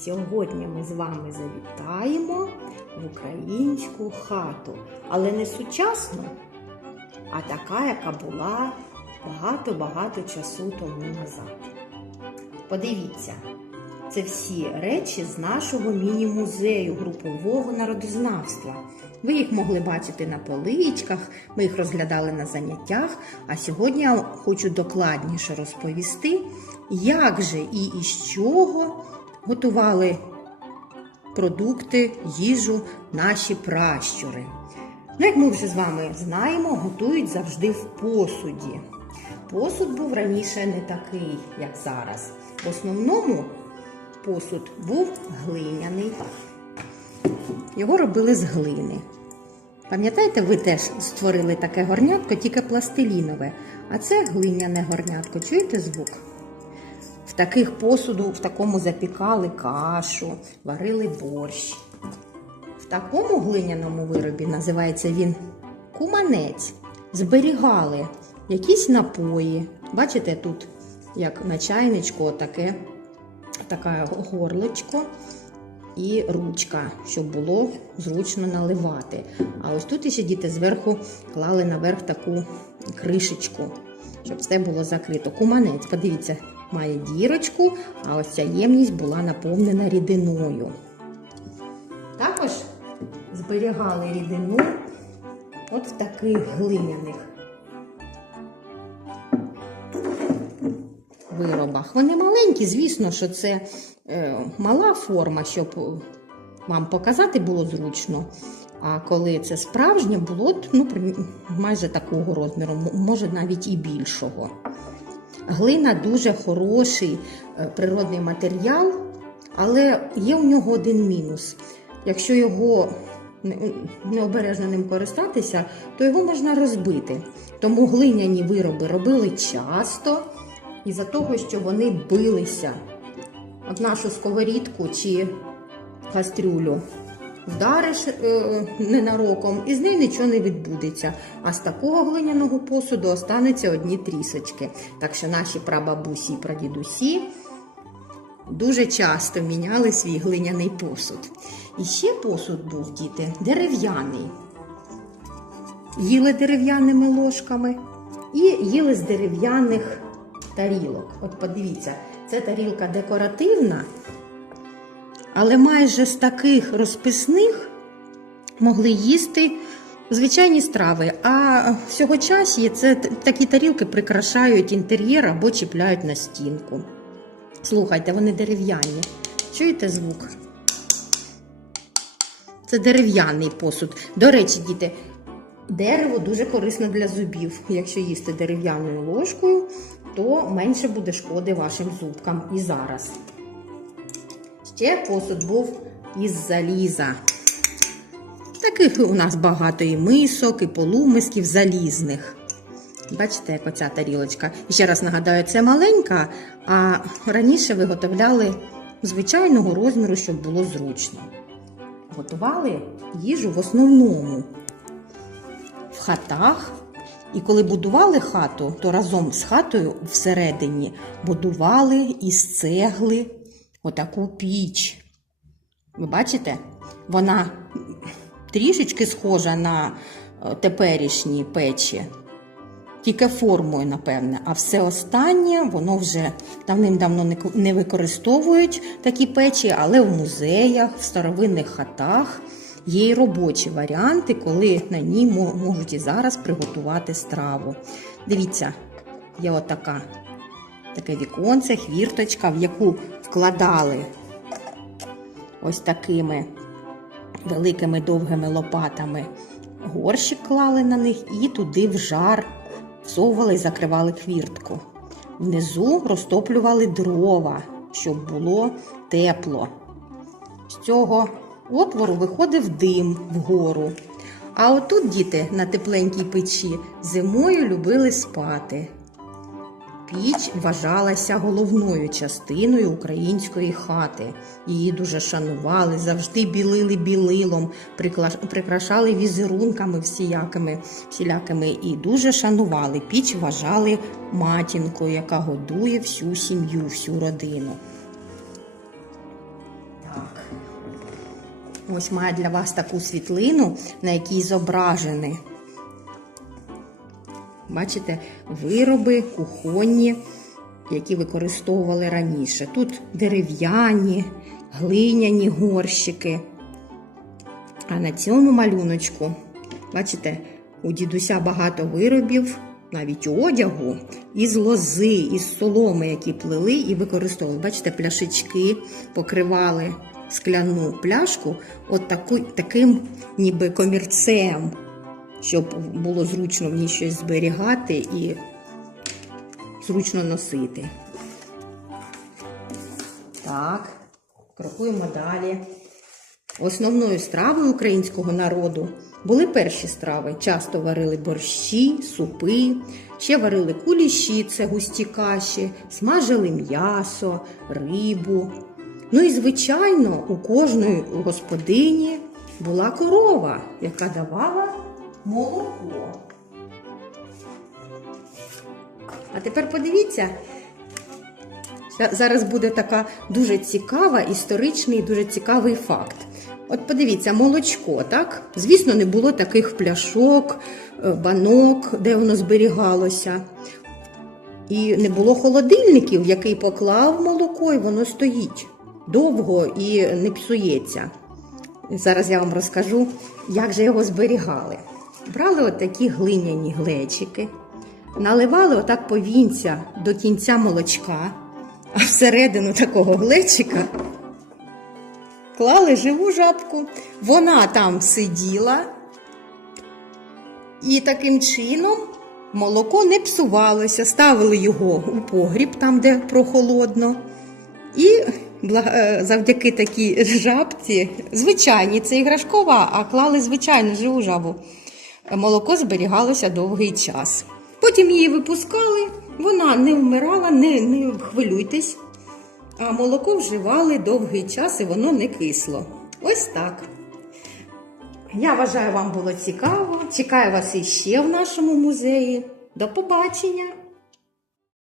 Сьогодні ми з вами завітаємо в українську хату, але не сучасну, а така, яка була багато-багато часу тому назад. Подивіться, це всі речі з нашого міні-музею групового народознавства. Ви їх могли бачити на поличках, ми їх розглядали на заняттях. А сьогодні я хочу докладніше розповісти, як же і із чого готували продукти, їжу наші пращури. Ну, як ми вже з вами знаємо, готують завжди в посуді. Посуд був раніше не такий, як зараз. В основному посуд був глиняний. Його робили з глини. Пам'ятаєте, ви теж створили таке горнятко, тільки пластилінове. А це глиняне горнятко. Чуєте звук? В таких посуду, в такому запікали кашу, варили борщ. В такому глиняному виробі називається він куманець. Зберігали якісь напої. Бачите, тут, як на чайничку, таке, таке горлочко і ручка, щоб було зручно наливати. А ось тут ще діти зверху клали наверх таку кришечку, щоб все було закрито. Куманець, подивіться, має дірочку, а ось ця ємність була наповнена рідиною. Також зберігали рідину от в таких глиняних виробах. Вони маленькі, звісно, що це е, мала форма, щоб вам показати було зручно. А коли це справжнє, було ну, майже такого розміру, може навіть і більшого. Глина дуже хороший е, природний матеріал, але є у нього один мінус. Якщо його необережно ним користатися, то його можна розбити. Тому глиняні вироби робили часто із-за того, що вони билися. От нашу сковорідку чи кастрюлю вдариш е, ненароком, і з неї нічого не відбудеться. А з такого глиняного посуду остануться одні трісочки. Так що наші прабабусі і прадідусі дуже часто міняли свій глиняний посуд. І ще посуд був, діти, дерев'яний. Їли дерев'яними ложками і їли з дерев'яних тарілок. От подивіться, це тарілка декоративна, але майже з таких розписних могли їсти звичайні страви. А в сьогочасі це такі тарілки прикрашають інтер'єр або чіпляють на стінку. Слухайте, вони дерев'яні. Чуєте звук? Це дерев'яний посуд. До речі, діти, дерево дуже корисно для зубів. Якщо їсти дерев'яною ложкою, то менше буде шкоди вашим зубкам і зараз. Ще посуд був із заліза. Таких у нас багато і мисок, і полумисків залізних. Бачите, як оця тарілочка. І ще раз нагадаю, це маленька, а раніше виготовляли звичайного розміру, щоб було зручно. Готували їжу в основному в хатах. І коли будували хату, то разом з хатою всередині будували із цегли отаку піч. Ви бачите? Вона трішечки схожа на е, теперішні печі, тільки формою, напевне. А все останнє воно вже давним-давно не використовують такі печі, але в музеях, в старовинних хатах є й робочі варіанти, коли на ній можуть і зараз приготувати страву. Дивіться, є отака таке віконце, хвірточка, в яку вкладали ось такими великими довгими лопатами. Горщик клали на них і туди в жар всовували і закривали хвіртку. Внизу розтоплювали дрова, щоб було тепло. З цього отвору виходив дим вгору. А отут діти на тепленькій печі зимою любили спати. Піч вважалася головною частиною української хати. Її дуже шанували, завжди білили білилом, прикрашали візерунками всілякими, всілякими і дуже шанували. Піч вважали матінкою, яка годує всю сім'ю, всю родину. Так. Ось маю для вас таку світлину, на якій зображені. Бачите, вироби кухонні, які використовували раніше. Тут дерев'яні, глиняні горщики. А на цьому малюночку, бачите, у дідуся багато виробів, навіть одягу, із лози, із соломи, які плели і використовували. Бачите, пляшечки покривали скляну пляшку от таку, таким ніби комірцем, щоб було зручно в ній щось зберігати і зручно носити. Так, крокуємо далі. Основною стравою українського народу були перші страви. Часто варили борщі, супи, ще варили куліші, це густі каші, смажили м'ясо, рибу. Ну і, звичайно, у кожної господині була корова, яка давала молоко. А тепер подивіться, Зараз буде така дуже цікава, історичний, дуже цікавий факт. От подивіться, молочко, так? Звісно, не було таких пляшок, е, банок, де воно зберігалося. І не було холодильників, який поклав молоко, і воно стоїть довго і не псується. Зараз я вам розкажу, як же його зберігали. Брали от глиняні глечики, наливали отак повінця до кінця молочка, а всередину такого глечика клали живу жабку. Вона там сиділа, і таким чином молоко не псувалося, ставили його у погріб, там, де прохолодно. І е, завдяки такій жабці, звичайній, це іграшкова, а клали звичайну живу жабу. Молоко зберігалося довгий час. Потім її випускали, вона не вмирала, не, не хвилюйтесь. А молоко вживали довгий час і воно не кисло. Ось так. Я вважаю, вам було цікаво. Чекаю вас іще в нашому музеї. До побачення!